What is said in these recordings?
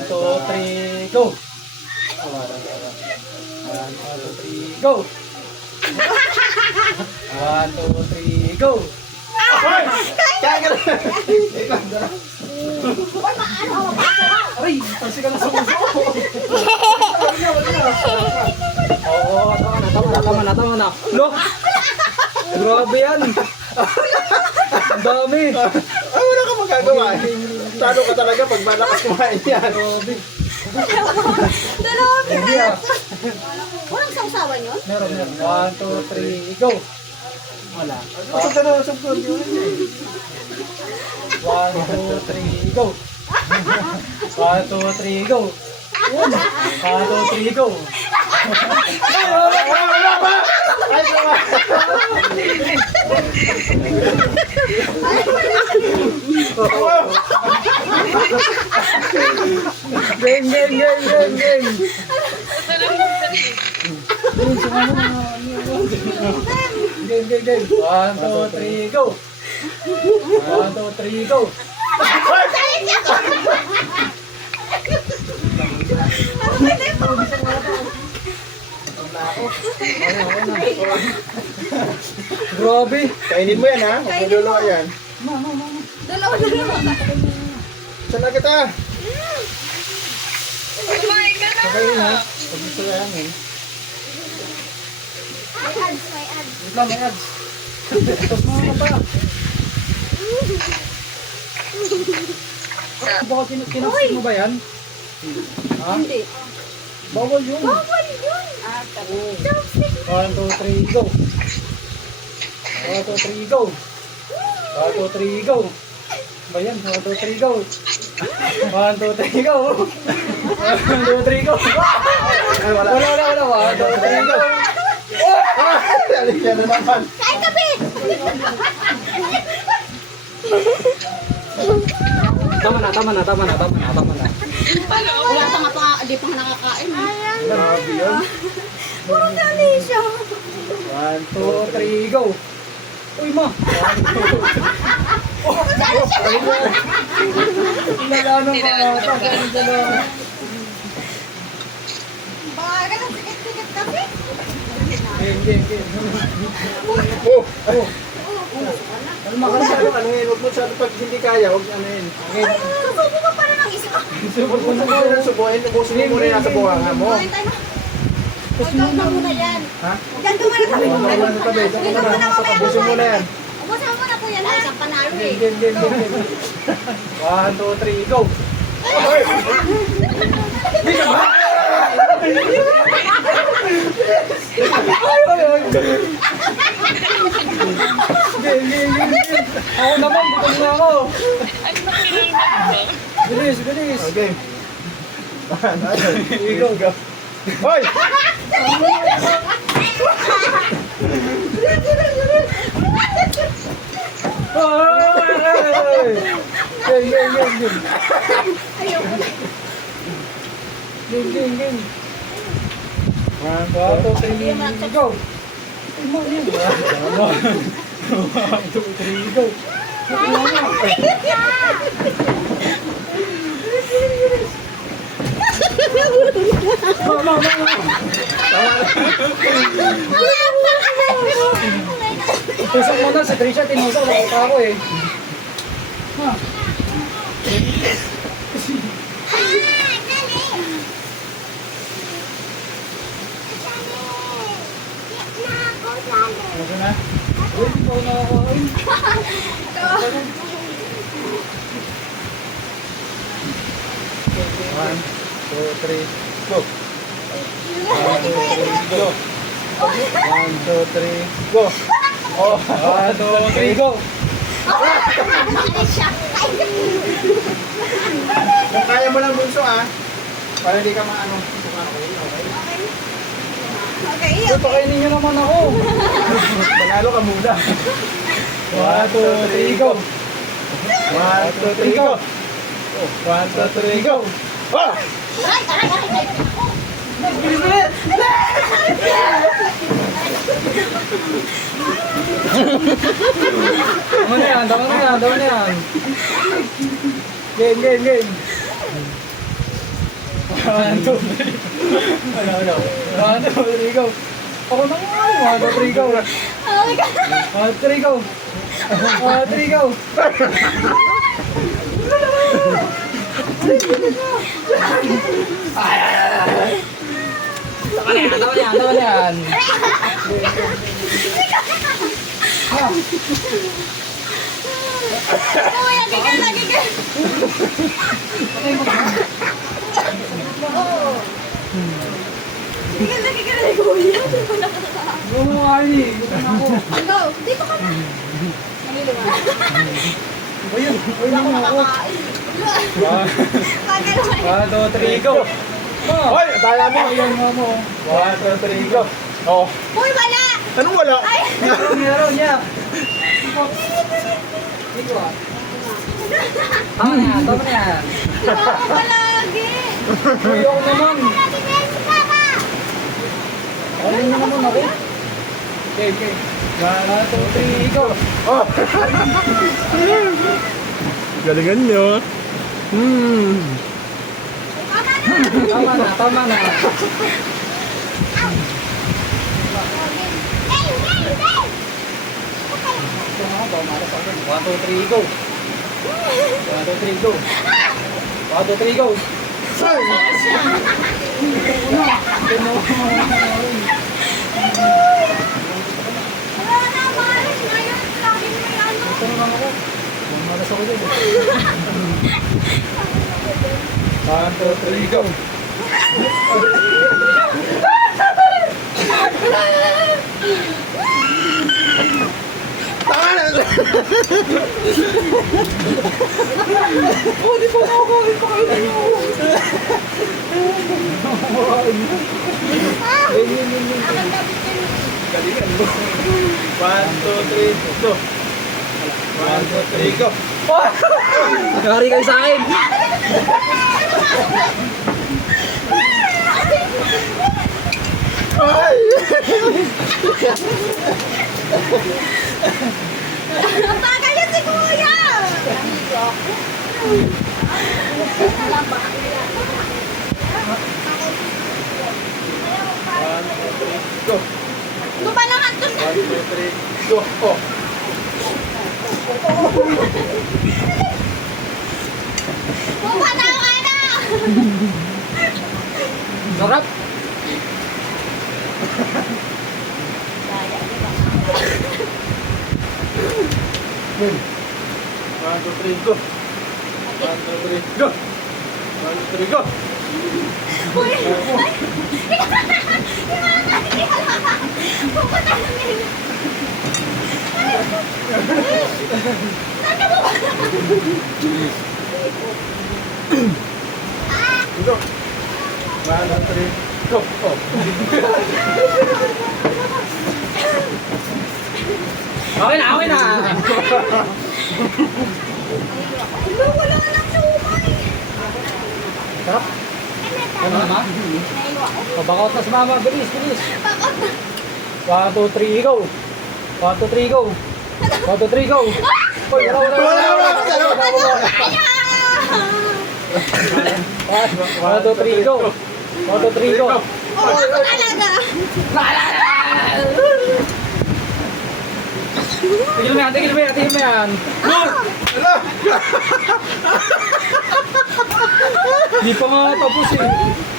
1, 2, 3, go! 1, 2, 3, go! 1, 2, 3, go! Kaya ka na. Aray! Kasi ka na sa puso! Oo, tama na. Look! Grabe yan! Ang dami! Ay, wala ka magagawa. Talo ka talaga pag malakas kumain yan. Grabe! Dalawang Hindi ah! Walang sausawan yun? Meron. 1, 2, 3, go! Wala. Usap ka na, usap ko. 1, 2, 3, go! 1, 2, 3, go! 1, 2, 3, go! Wala ba? Ay, wala. Game! Game! 1, 2, 3, go! 1, 2, 3, go! Grabe! Kainin mo yan ha. Huwag mo lulo ka yan. Dalawa. Saan na kita? Kumain ka na. Sabay na. Pag gusto ka yan eh. May ads. Wait lang, may ads. Tapos mga pa. Baka kinapsin mo ba yan? Ha? Hindi. Bawal yun. Bawal yun. Chopstick. 1, 2, 3, go! 1, 2, 3, go! 1, 2, 3, go! Ba yan? 1, 2, 3, go! 1, 2, 3, go! 1, 2, 3, go! Ay, wala. Wala. 1, 2, 3, go! Alik yan na naman. Kain ka, Be. Tama na. Wala pa nga pa, di pa nga nakakain. Grabe yun. Puro dali siya. 1, 2, 3, go! Uy, ma! Nagano ka ata. Baka ka ng sikit-sikit kasi. Game. Oh! Ano Huwag makasal? masyado anuhin. Huwag masyado pag hindi kaya. Huwag anuhin. Game. Susubo ka para ng isa. Subok mo na Huwag mo nang subuhin. Ubusin mo muna yung nasa buhanga mo. Kain tayo na. Huwag ka muna yan. Ha? Diyan ka muna kami. Huwag mo na tabi. Dito muna mamaya. Ubusin mo na yan. Ubusin mo muna po yan. Isang panalo eh. Game. 1, 2, 3, go! Game. Ako naman, bukas na ako. Bilis. Okay. Go. Hoy! Game. 1, 2, 3, go! 1, 2, 3, go! Tusok mo na, si Trisha tinusok, nakita ako eh. Ha? Ano na? Uy, hindi pa ako nakakain. One, two, three, go! 1, 2, 3, go! 1, 2, 3, go! Oh, 1, 2, 3, go! Kung kaya mo lang bunso ah. Para hindi ka maano. Okay, Uy, pakainin niyo naman ako! Manalo ka muna. 1, 2, 3, go! 1, 2, 3, go! 1, 2, 3, go! Ah! Tama na yan, tama na yan. Game. 1, 2, 3. Ano? 1, 2, 3, go. Ako na nga. 1, 2, 3, go. Oh my God. 1, 2, 3, go. 1, 3, go. Tama na yan, tama na yan, tama na yan. Kuya, gigil na gigil. Oo. Gigil na gigil na kuya. Go mo nga eh. Go, dito ka na. Naliliwa. Ayun, ayun mo ako. Pagalaman. 1, 2, 3, go. Hoy, tala mo. Ayun nga mo. 1, 2, 3, go. Oh. Uy, wala. Anong wala? Ay. Meron niya. Dito ah. Tama na yan, tama na yan. Ako palagi. Uy, ako naman. Ayun na naman ako. Okay, okay. 1, 2, 3, go. Oh. Galingan nyo. Tama na, tama na. Ito nga, bamalas ako. 1, 2, 3, go. 1, 2, 3, go. 1, 2, 3, go. Wala na, malis na yun. Laging may ano. Ito naman ako. Bamalas ako din. 1, 2, 3, go. Tama na. Oh, di pa ako kawin pa kayo niyo. Akan dapat yun. Galingan mo. 1, 2, 3, go. 1, 2, 3, go. Nakari kayo sa akin. Ay! Bagal yun si kuya. Go. Lumalangan to na. 1, 2, 3, go. Oh. Mukha na ako na. Sarap. One, 2, 3, go. 1, 2, 3, go. 1, 2, 3, go. Uy. Pupunta na nila. Go. 1, 2, 3, go. Oh. Okay na, okay na. Ano, wala ka ng sumay. Sarap. Ano naman? Naiwa ko. O, bakaut na si mama. Bilis, bilis. Bakit? 1, 2, 3, go. 1, 2, 3, go. 1, 2, 3, go. Uy, wala, wala, wala. Wala. 1, 2, 3, go. 1, 2, 3, go. Oo, ako talaga. Tigil mo yan, tigil mo yan, tigil mo yan. Wala. Hindi pa nga tapos eh.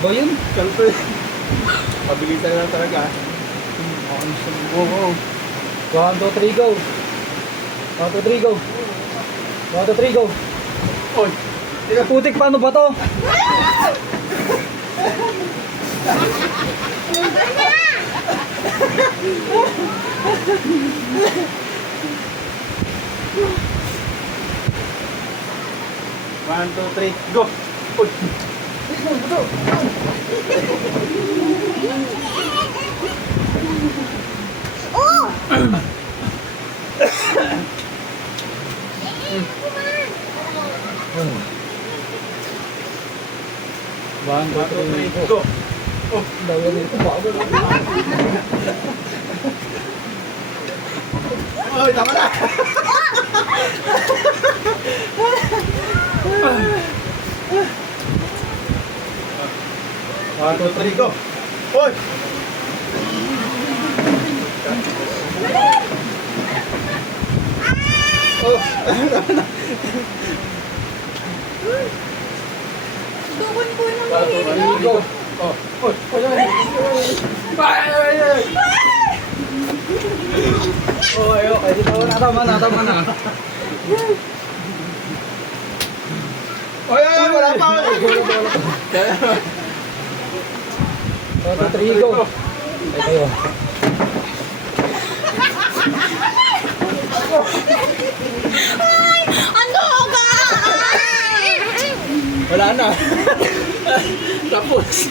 Ba yun? Kalpe. Pabilisan na lang talaga. Oo. 1, 2, 3, go. 1, 2, 3, go. 1, 2, 3, go. Oy. Putik, paano ba to? One, two, three, go. Uy. Oo. One, two, One, two, three, three, go. go. Oh. Dawal dito, bago lang. Oy, tama na. 1, 2, 3, go! Hoy! Oh! Dukon-kun ng 1, 2, 3, go! Oh! Hoy! Hoy! Ay! Oh, ayo, ay dito na tama na. Oy! Oy! Wala pa! One, two, three, go. Ay kayo. Ay! Ano ba? Wala na. Tapos.